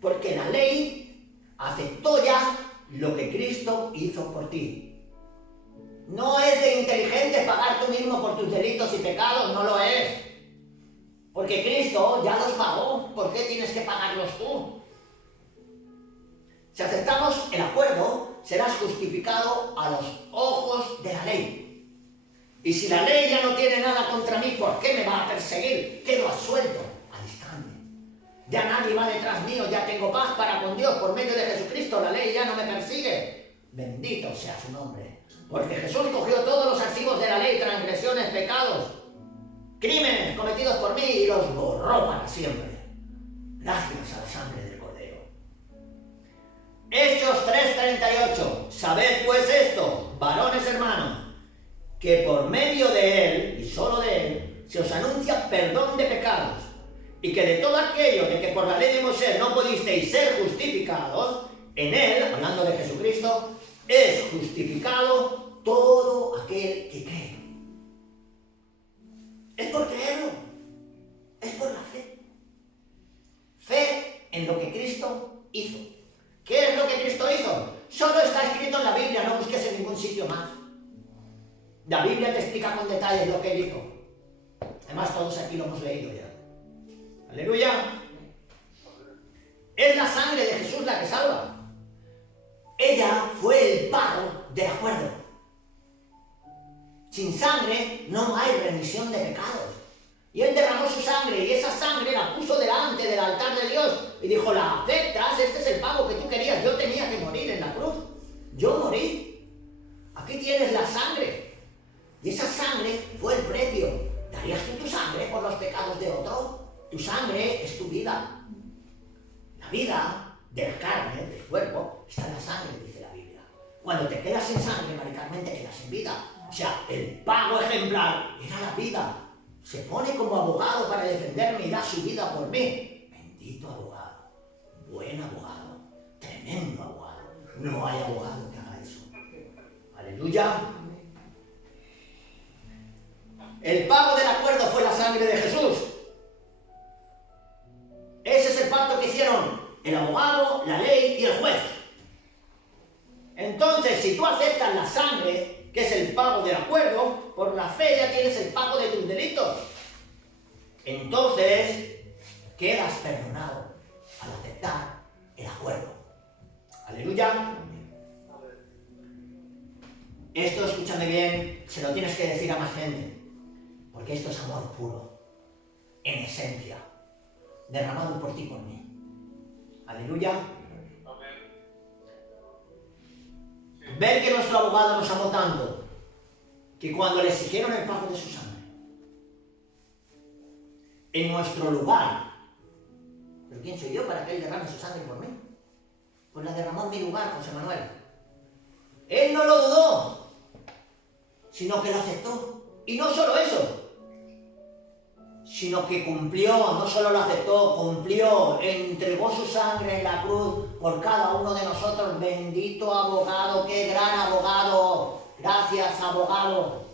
Porque la ley aceptó ya lo que Cristo hizo por ti. No es de inteligente pagar tú mismo por tus delitos y pecados, no lo es. Porque Cristo ya los pagó, ¿por qué tienes que pagarlos tú? Si aceptamos el acuerdo, serás justificado a los ojos de la ley. Y si la ley ya no tiene nada contra mí, ¿por qué me va a perseguir? Quedo absuelto al instante. Ya nadie va detrás mío, ya tengo paz para con Dios por medio de Jesucristo, la ley ya no me persigue. Bendito sea su nombre. Porque Jesús cogió todos los archivos de la ley, transgresiones, pecados, crímenes cometidos por mí y los borró para siempre. Gracias a la sangre del Cordero. Hechos 3:38. Sabed pues esto, varones hermanos, que por medio de Él, y solo de Él, se os anuncia perdón de pecados, y que de todo aquello de que por la ley de Moisés no pudisteis ser justificados, en Él, hablando de Jesucristo, es justificado todo aquel que cree. Es por creerlo, es por la fe. Fe en lo que Cristo hizo. ¿Qué es lo que Cristo hizo? Solo está escrito en la Biblia, no busques en ningún sitio más. La Biblia te explica con detalles lo que Él hizo. Además, todos aquí lo hemos leído ya. Aleluya. Es la sangre de Jesús la que salva. Ella fue el pago del acuerdo. Sin sangre no hay remisión de pecados. Y Él derramó su sangre y esa sangre la puso delante del altar de Dios y dijo, la aceptas, este es el pago que tú querías, yo tenía que morir en la cruz. Yo morí. Aquí tienes la sangre. Y esa sangre fue el precio. ¿Darías tú tu sangre por los pecados de otro? Tu sangre es tu vida. La vida de la carne, del cuerpo, está en la sangre, dice la Biblia. Cuando te quedas sin sangre, Mari Carmen, te quedas sin vida. O sea, el pago ejemplar era la vida. Se pone como abogado para defenderme y da su vida por mí. Bendito abogado, buen abogado, tremendo abogado. No hay abogado que haga eso. Aleluya. El pago del acuerdo fue la sangre de Jesús. Ese es el pacto que hicieron el abogado, la ley y el juez. Entonces, si tú aceptas la sangre, que es el pago del acuerdo, por la fe ya tienes el pago de tus delitos. Entonces, quedas perdonado al aceptar el acuerdo. Aleluya. Esto, escúchame bien, se lo tienes que decir a más gente, porque esto es amor puro, en esencia, derramado por ti, por mí. Aleluya. Ver que nuestro abogado nos amó tanto, que cuando le exigieron el pago de su sangre, en nuestro lugar, ¿pero quién soy yo para que él derrame su sangre por mí? Pues la derramó en mi lugar, José Manuel. Él no lo dudó, sino que lo aceptó. Y no solo eso, sino que cumplió, no solo lo aceptó, cumplió, entregó su sangre en la cruz por cada uno de nosotros. Bendito abogado, qué gran abogado. Gracias, abogado.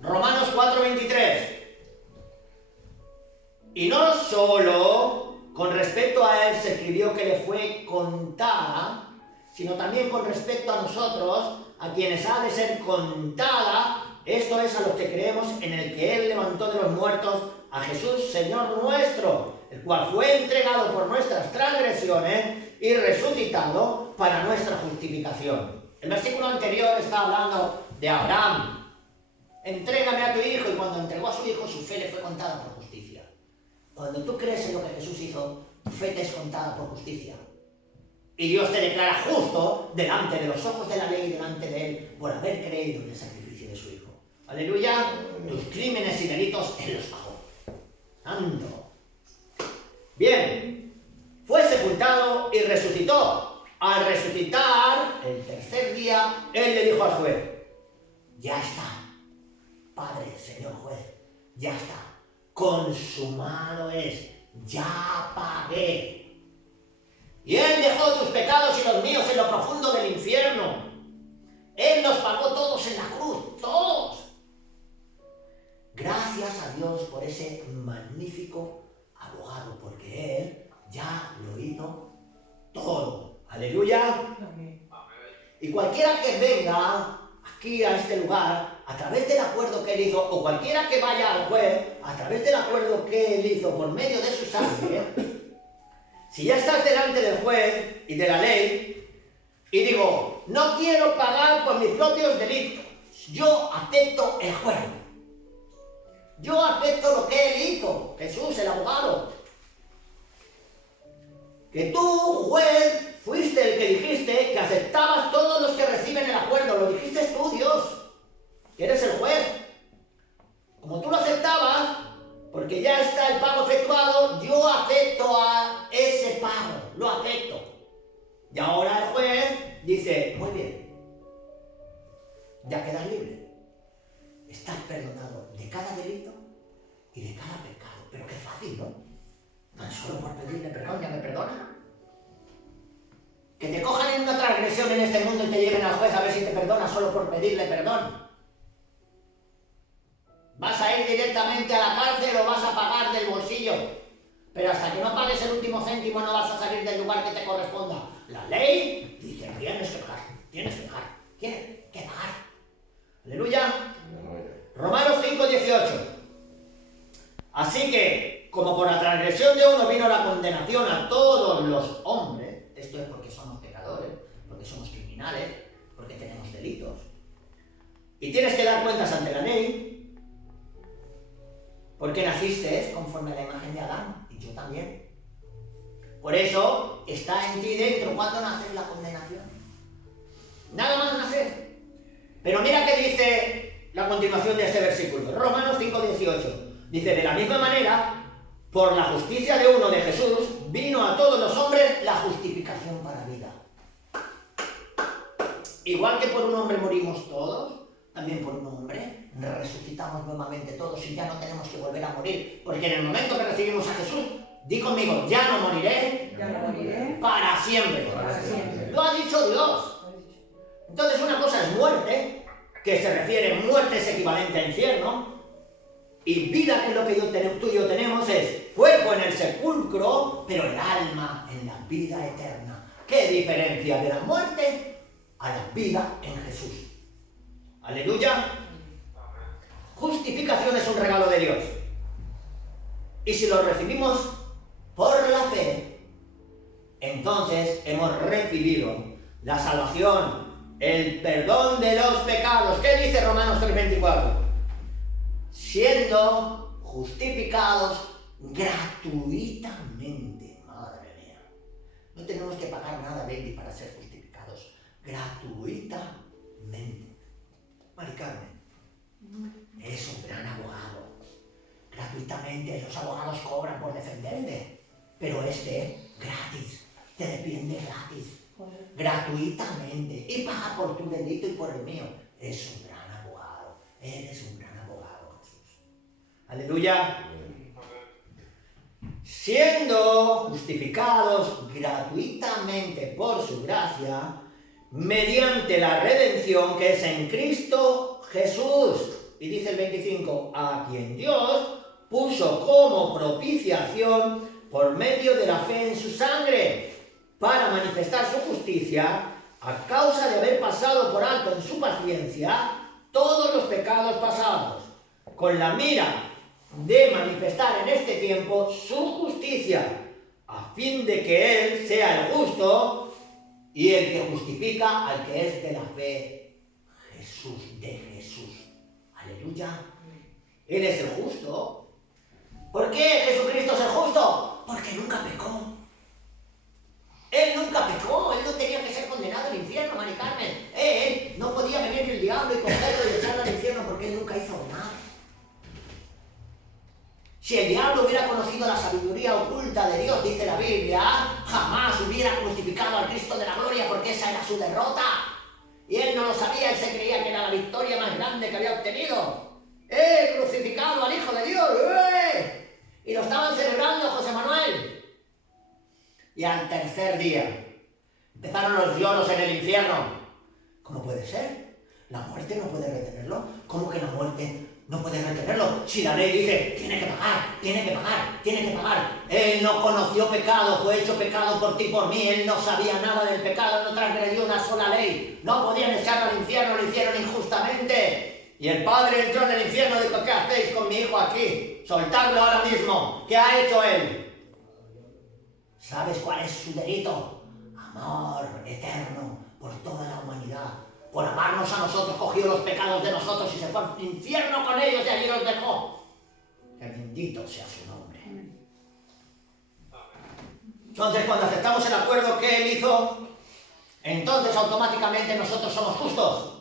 Romanos 4:23. Y no solo con respecto a él se escribió que le fue contada, sino también con respecto a nosotros, a quienes ha de ser contada, esto es a los que creemos en el que él levantó de los muertos a Jesús, Señor nuestro, el cual fue entregado por nuestras transgresiones y resucitado para nuestra justificación. El versículo anterior está hablando de Abraham. Entrégame a tu hijo, y cuando entregó a su hijo, su fe le fue contada por justicia. Cuando tú crees en lo que Jesús hizo, tu fe te es contada por justicia. Y Dios te declara justo delante de los ojos de la ley y delante de él por haber creído en el sacrificio de su hijo. Aleluya. Tus crímenes y delitos él los pagó. Santo. Bien. Fue sepultado y resucitó. Al resucitar, el tercer día, él le dijo al juez: ya está, Padre, Señor juez, ya está. Consumado es. Ya pagué. Y él dejó tus pecados y los míos en lo profundo del infierno. Él los pagó todos en la cruz, todos. Gracias a Dios por ese magnífico abogado, porque él ya lo hizo todo. Aleluya. Y cualquiera que venga aquí a este lugar, a través del acuerdo que él hizo, o cualquiera que vaya al juez, a través del acuerdo que él hizo por medio de su sangre, si ya estás delante del juez y de la ley, y digo, no quiero pagar por mis propios delitos, yo acepto el juego. Yo acepto lo que él hizo, Jesús, el abogado. Que tú, juez, fuiste el que dijiste que aceptabas todos los que reciben el acuerdo. Lo dijiste tú, Dios, que eres el juez. Como tú lo aceptabas, porque ya está el pago efectuado, yo acepto a ese pago, lo acepto. Y ahora el juez dice, muy bien, ya quedas libre. Estás perdonado de cada delito y de cada pecado. Pero qué fácil, ¿no? Tan solo por pedirle perdón, ya me perdona. Que te cojan en una transgresión en este mundo y te lleven al juez a ver si te perdona solo por pedirle perdón. Vas a ir directamente a la cárcel o vas a pagar del bolsillo. Pero hasta que no pagues el último céntimo no vas a salir del lugar que te corresponda. La ley dice, tienes que pagar, tienes que pagar, tienes que pagar. Aleluya. Romanos 5:18. Así que, como por la transgresión de uno vino la condenación a todos los hombres, esto es porque somos pecadores, porque somos criminales, porque tenemos delitos, y tienes que dar cuentas ante la ley, porque naciste conforme a la imagen de Adán, y yo también. Por eso está en ti dentro cuando naces la condenación. Nada más nacer. Pero mira qué dice la continuación de este versículo, Romanos 5:18. Dice, de la misma manera, por la justicia de uno, de Jesús, vino a todos los hombres la justificación para vida. Igual que por un hombre morimos todos, también por un hombre resucitamos nuevamente todos y ya no tenemos que volver a morir. Porque en el momento que recibimos a Jesús, di conmigo, ya no moriré, para siempre. Para siempre. Lo ha dicho Dios. Entonces una cosa es muerte, que se refiere, muerte es equivalente a infierno, y vida, que es lo que tú y yo tenemos, es cuerpo en el sepulcro, pero el alma en la vida eterna. ¿Qué diferencia de la muerte a la vida en Jesús? Aleluya. Justificación es un regalo de Dios. Y si lo recibimos por la fe, entonces hemos recibido la salvación, el perdón de los pecados. ¿Qué dice Romanos 3:24? Siendo justificados gratuitamente. Madre mía. No tenemos que pagar nada, baby, para ser justificados. Gratuitamente. Mari Carmen, es un gran abogado. Gratuitamente, los abogados cobran por defenderte. Pero gratis, te defiende gratis. Gratuitamente. Y paga por tu delito y por el mío. Es un gran abogado. Eres un gran abogado, Jesús. Aleluya. Siendo justificados gratuitamente por su gracia, mediante la redención que es en Cristo Jesús. Y dice el 25, a quien Dios puso como propiciación por medio de la fe en su sangre, para manifestar su justicia, a causa de haber pasado por alto en su paciencia todos los pecados pasados, con la mira de manifestar en este tiempo su justicia, a fin de que Él sea el justo y el que justifica al que es de la fe, Jesús, de Jesús. Aleluya. Él es el justo. ¿Por qué Jesucristo es el justo? Porque nunca pecó. Él nunca pecó, él no tenía que ser condenado al infierno, Mari Carmen. Él no podía venir el diablo y cogerlo y echarlo al infierno porque él nunca hizo nada. Si el diablo hubiera conocido la sabiduría oculta de Dios, dice la Biblia, jamás hubiera crucificado al Cristo de la gloria porque esa era su derrota. Y él no lo sabía, él se creía que era la victoria más grande que había obtenido. Crucificado al Hijo de Dios. Y lo estaban celebrando, José Manuel. Y al tercer día empezaron los lloros en el infierno. ¿Cómo puede ser? ¿La muerte no puede retenerlo? ¿Cómo que la muerte no puede retenerlo? Si la ley dice, tiene que pagar, tiene que pagar, tiene que pagar. Él no conoció pecado, fue hecho pecado por ti y por mí. Él no sabía nada del pecado, no transgredió una sola ley. No podían echarlo al infierno, lo hicieron injustamente. Y el padre entró en el infierno y dijo, ¿qué hacéis con mi hijo aquí? Soltadlo ahora mismo. ¿Qué ha hecho él? ¿Sabes cuál es su delito? Amor eterno por toda la humanidad. Por amarnos a nosotros, cogió los pecados de nosotros y se fue al infierno con ellos y allí los dejó. Que bendito sea su nombre. Entonces, cuando aceptamos el acuerdo que él hizo, entonces automáticamente nosotros somos justos.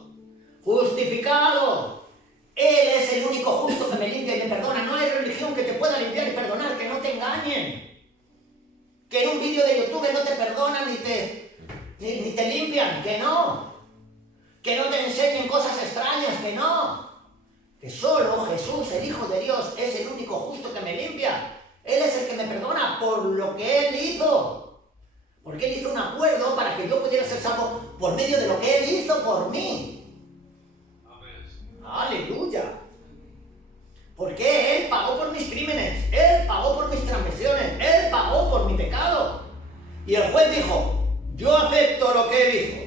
Justificado. Él es el único justo que me limpia y me perdona. No hay religión que te pueda limpiar y perdonar, que no te engañen. Que en un vídeo de YouTube no te perdonan ni te limpian, que no. Que no te enseñen cosas extrañas, que no. Que solo Jesús, el Hijo de Dios, es el único justo que me limpia. Él es el que me perdona por lo que Él hizo. Porque Él hizo un acuerdo para que yo pudiera ser salvo por medio de lo que Él hizo por mí. ¡Aleluya! Porque Él pagó por mis crímenes, Él pagó por mis transgresiones, Él pagó por mi pecado. Y el juez dijo, yo acepto lo que Él hizo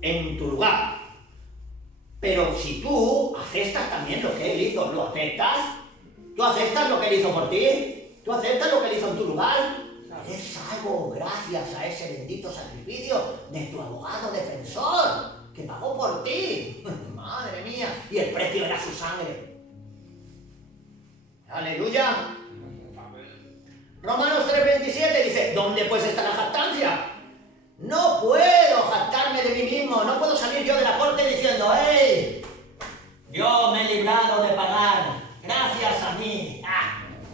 en tu lugar. Pero si tú aceptas también lo que Él hizo, ¿lo aceptas? ¿Tú aceptas lo que Él hizo por ti? ¿Tú aceptas lo que Él hizo en tu lugar? Eres salvo gracias a ese bendito sacrificio de tu abogado defensor que pagó por ti. Madre mía. Y el precio era su sangre. Aleluya. Romanos 3:27 dice, ¿dónde pues está la jactancia? No puedo jactarme de mí mismo, no puedo salir yo de la corte diciendo, ¡hey! Yo me he librado de pagar, gracias a mí,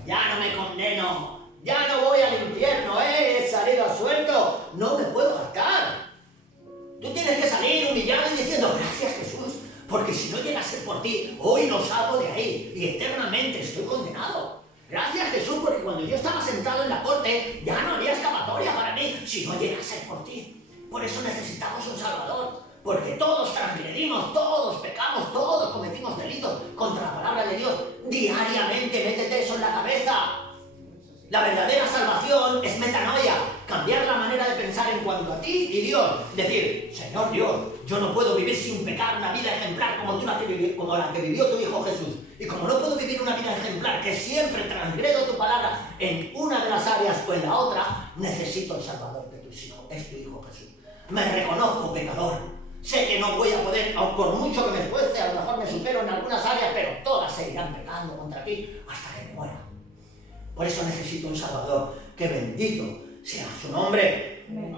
ya no me condeno, ya no voy al infierno, he salido a suelto, no me puedo jactar. Tú tienes que salir humillado y diciendo, gracias Jesús, porque si no llega a ser por ti, hoy no salgo de ahí y eternamente estoy condenado. Gracias Jesús, porque cuando yo estaba sentado en la corte, ya no había escapatoria para mí si no llega a ser por ti. Por eso necesitamos un Salvador, porque todos transgredimos, todos pecamos, todos cometimos delitos contra la palabra de Dios. Diariamente, métete eso en la cabeza. La verdadera salvación es metanoia, cambiar la manera de pensar en cuanto a ti y Dios. Decir, Señor Dios, yo no puedo vivir sin pecar una vida ejemplar como la que vivió tu Hijo Jesús. Y como no puedo vivir una vida ejemplar, que siempre transgredo tu palabra en una de las áreas o en la otra, necesito el Salvador de tus hijos, es tu Hijo Jesús. Me reconozco pecador. Sé que no voy a poder, aun por mucho que me esfuerce, a lo mejor me supero en algunas áreas, pero todas seguirán pecando contra ti hasta que me muera. Por eso necesito un Salvador, que bendito sea su nombre. Amén.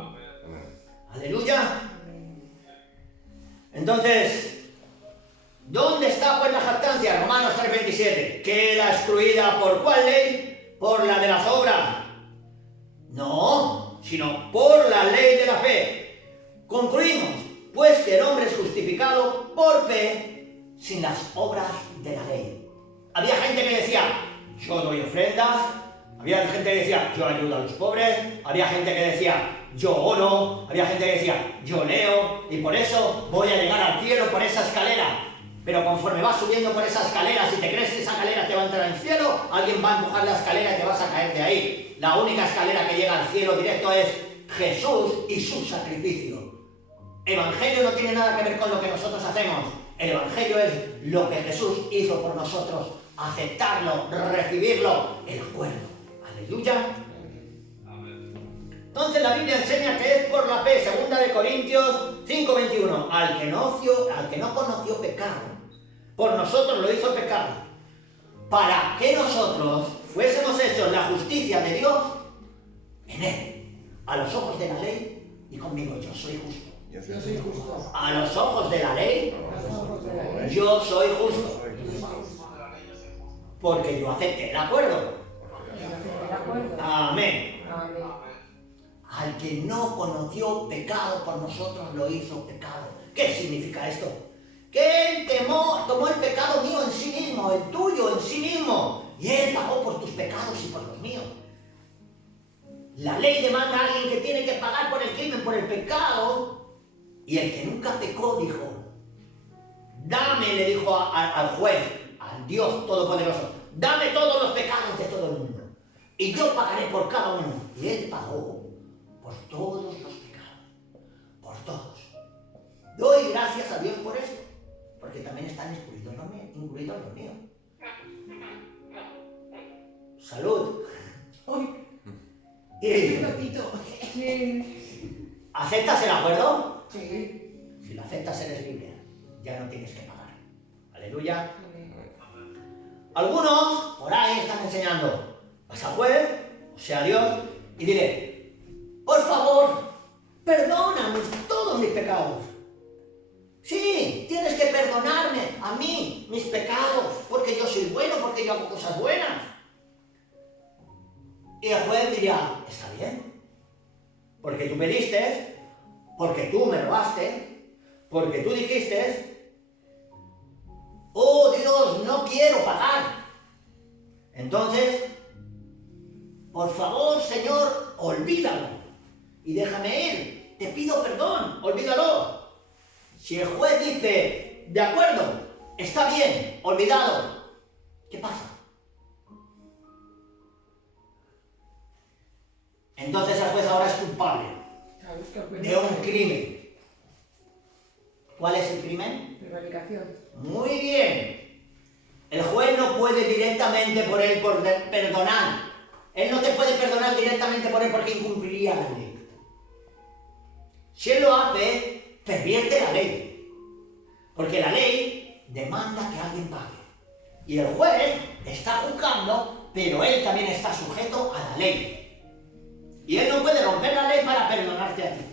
Aleluya. Entonces, ¿dónde está pues la jactancia? Romanos 3:27. ¿Queda excluida por cuál ley? ¿Por la de las obras? No, sino por la ley de la fe. Concluimos, pues, que el hombre es justificado por fe sin las obras de la ley. Había gente que decía, yo doy ofrendas. Había gente que decía, yo ayudo a los pobres. Había gente que decía, yo oro. Había gente que decía, yo leo. Y por eso voy a llegar al cielo por esa escalera. Pero conforme vas subiendo por esa escalera, si te crees que esa escalera te va a entrar al cielo, alguien va a empujar la escalera y te vas a caer de ahí. La única escalera que llega al cielo directo es Jesús y su sacrificio. Evangelio no tiene nada que ver con lo que nosotros hacemos. El Evangelio es lo que Jesús hizo por nosotros. Aceptarlo, recibirlo, el acuerdo. Aleluya. Entonces la Biblia enseña que es por la fe. 2 Corintios 5:21. Al que no conoció pecado, por nosotros lo hizo pecado, para que nosotros fuésemos hechos la justicia de Dios en él. A los ojos de la ley, y conmigo, yo soy justo. Yo soy justo. A los ojos de la ley, A los ojos de la ley. yo soy justo. Porque yo acepté el acuerdo. ¿De acuerdo? Amén. Amén. Al que no conoció pecado, por nosotros lo hizo pecado. ¿Qué significa esto? Que Él tomó el pecado mío en sí mismo, el tuyo en sí mismo. Y Él pagó por tus pecados y por los míos. La ley demanda a alguien que tiene que pagar por el crimen, por el pecado. Y el que nunca pecó dijo, dame, le dijo al juez, al Dios Todopoderoso, dame todos los pecados de todo el mundo. Y yo pagaré por cada uno. Y Él pagó por todos los pecados. Por todos. Doy gracias a Dios por esto. Porque también están incluidos los míos. Salud. Uy, Y, Tito. ¿aceptas el acuerdo? Sí. Si lo aceptas eres libre. Ya no tienes que pagar. Aleluya. Algunos por ahí están enseñando. Vas al juez, o sea Dios, y dile, por favor, perdóname todos mis pecados. Sí, tienes que perdonarme a mí, mis pecados, porque yo soy bueno, porque yo hago cosas buenas. Y el juez diría, está bien, porque tú pediste, porque tú me robaste, porque tú dijiste, oh Dios, no quiero pagar. Entonces, por favor, Señor, olvídalo y déjame ir. Te pido perdón, olvídalo. Si el juez dice, de acuerdo, está bien, olvidado, ¿qué pasa? Entonces el juez ahora es culpable de un crimen. ¿Cuál es el crimen? Prevaricación. Muy bien. El juez no puede directamente por él perdonar. Él no te puede perdonar directamente por él porque incumpliría la ley. Si él lo hace, pervierte la ley. Porque la ley demanda que alguien pague. Y el juez está juzgando, pero él también está sujeto a la ley. Y él no puede romper la ley para perdonarte a ti.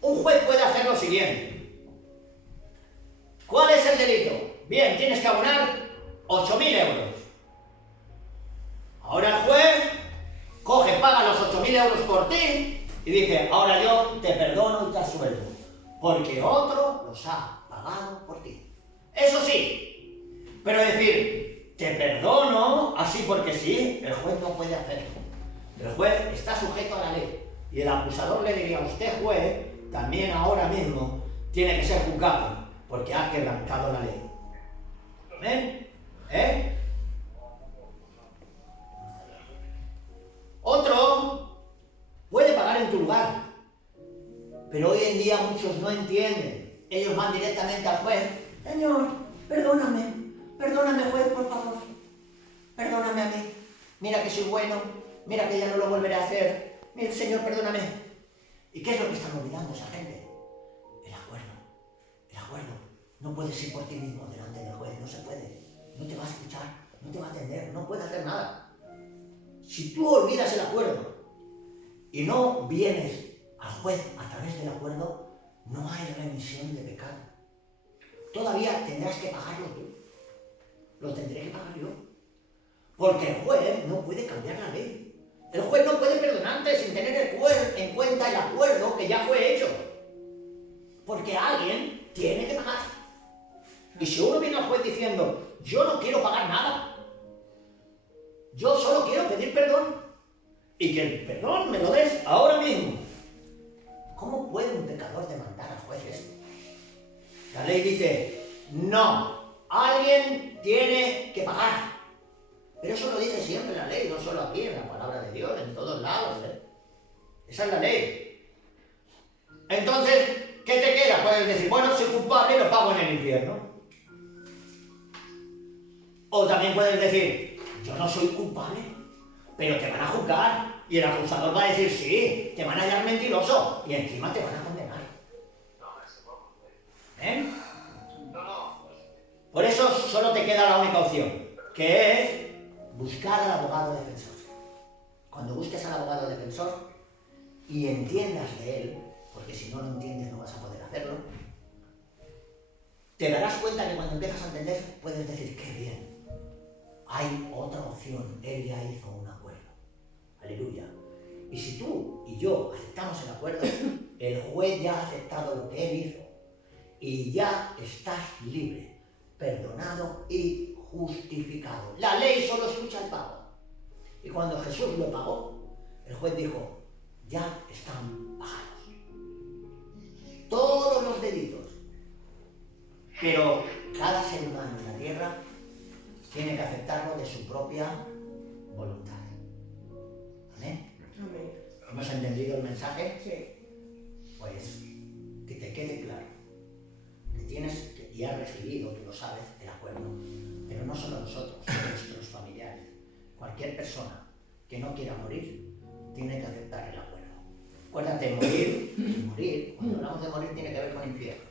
Un juez puede hacer lo siguiente. ¿Cuál es el delito? Bien, tienes que abonar 8.000 euros. Ahora el juez coge, paga los 8.000 euros por ti y dice, ahora yo te perdono y te asuelto, porque otro los ha pagado por ti. Eso sí, pero decir, te perdono así porque sí, el juez no puede hacerlo. El juez está sujeto a la ley y el acusador le diría, usted juez, también ahora mismo tiene que ser juzgado porque ha quebrantado la ley. ¿Ven? lugar. Pero hoy en día muchos no entienden. Ellos van directamente al juez. Señor, perdóname. Perdóname, juez, por favor. Perdóname a mí. Mira que soy bueno. Mira que ya no lo volveré a hacer. Mira, Señor, perdóname. ¿Y qué es lo que están olvidando esa gente? El acuerdo. El acuerdo. No puedes ir por ti mismo delante del juez. No se puede. No te va a escuchar. No te va a atender. No puede hacer nada. Si tú olvidas el acuerdo y no vienes al juez a través del acuerdo, no hay remisión de pecado. Todavía tendrás que pagarlo tú. Lo tendré que pagar yo. Porque el juez no puede cambiar la ley. El juez no puede perdonarte sin tener en cuenta el acuerdo que ya fue hecho. Porque alguien tiene que pagar. Y si uno viene al juez diciendo, yo no quiero pagar nada, yo solo quiero pedir perdón, y que el perdón me lo des ahora mismo, ¿cómo puede un pecador demandar al juez esto? La ley dice, no, alguien tiene que pagar. Pero eso lo dice siempre la ley, no solo aquí, en la palabra de Dios, en todos lados. Esa es la ley. Entonces, ¿qué te queda? Puedes decir, bueno, soy culpable y lo pago en el infierno. O también puedes decir, yo no soy culpable, pero te van a juzgar. Y el acusador va a decir, sí, te van a hallar mentiroso y encima te van a condenar. ¿Ven? Por eso solo te queda la única opción, que es buscar al abogado defensor. Cuando busques al abogado defensor y entiendas de él, porque si no lo entiendes no vas a poder hacerlo, te darás cuenta que cuando empiezas a entender puedes decir, qué bien, hay otra opción, él ya hizo un acuerdo. Aleluya. Y si tú y yo aceptamos el acuerdo, el juez ya ha aceptado lo que él hizo y ya estás libre, perdonado y justificado. La ley solo escucha el pago. Y cuando Jesús lo pagó, el juez dijo, ya están pagados. Todos los delitos. Pero cada ser humano en la tierra tiene que aceptarlo de su propia voluntad. ¿Amén? Amén. ¿Hemos entendido el mensaje? Sí. Pues que te quede claro. Que tienes y has recibido, tú lo sabes, el acuerdo. Pero no solo nosotros, nuestros familiares. Cualquier persona que no quiera morir tiene que aceptar el acuerdo. Acuérdate, morir, cuando hablamos de morir tiene que ver con infierno.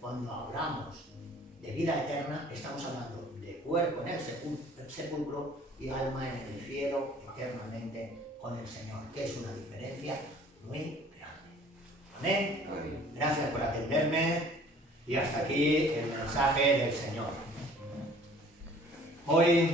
Cuando hablamos de vida eterna, estamos hablando de cuerpo en el sepulcro y alma en el cielo eternamente con el Señor, que es una diferencia muy grande. Amén. Amén. Gracias por atenderme y hasta aquí el mensaje del Señor. Hoy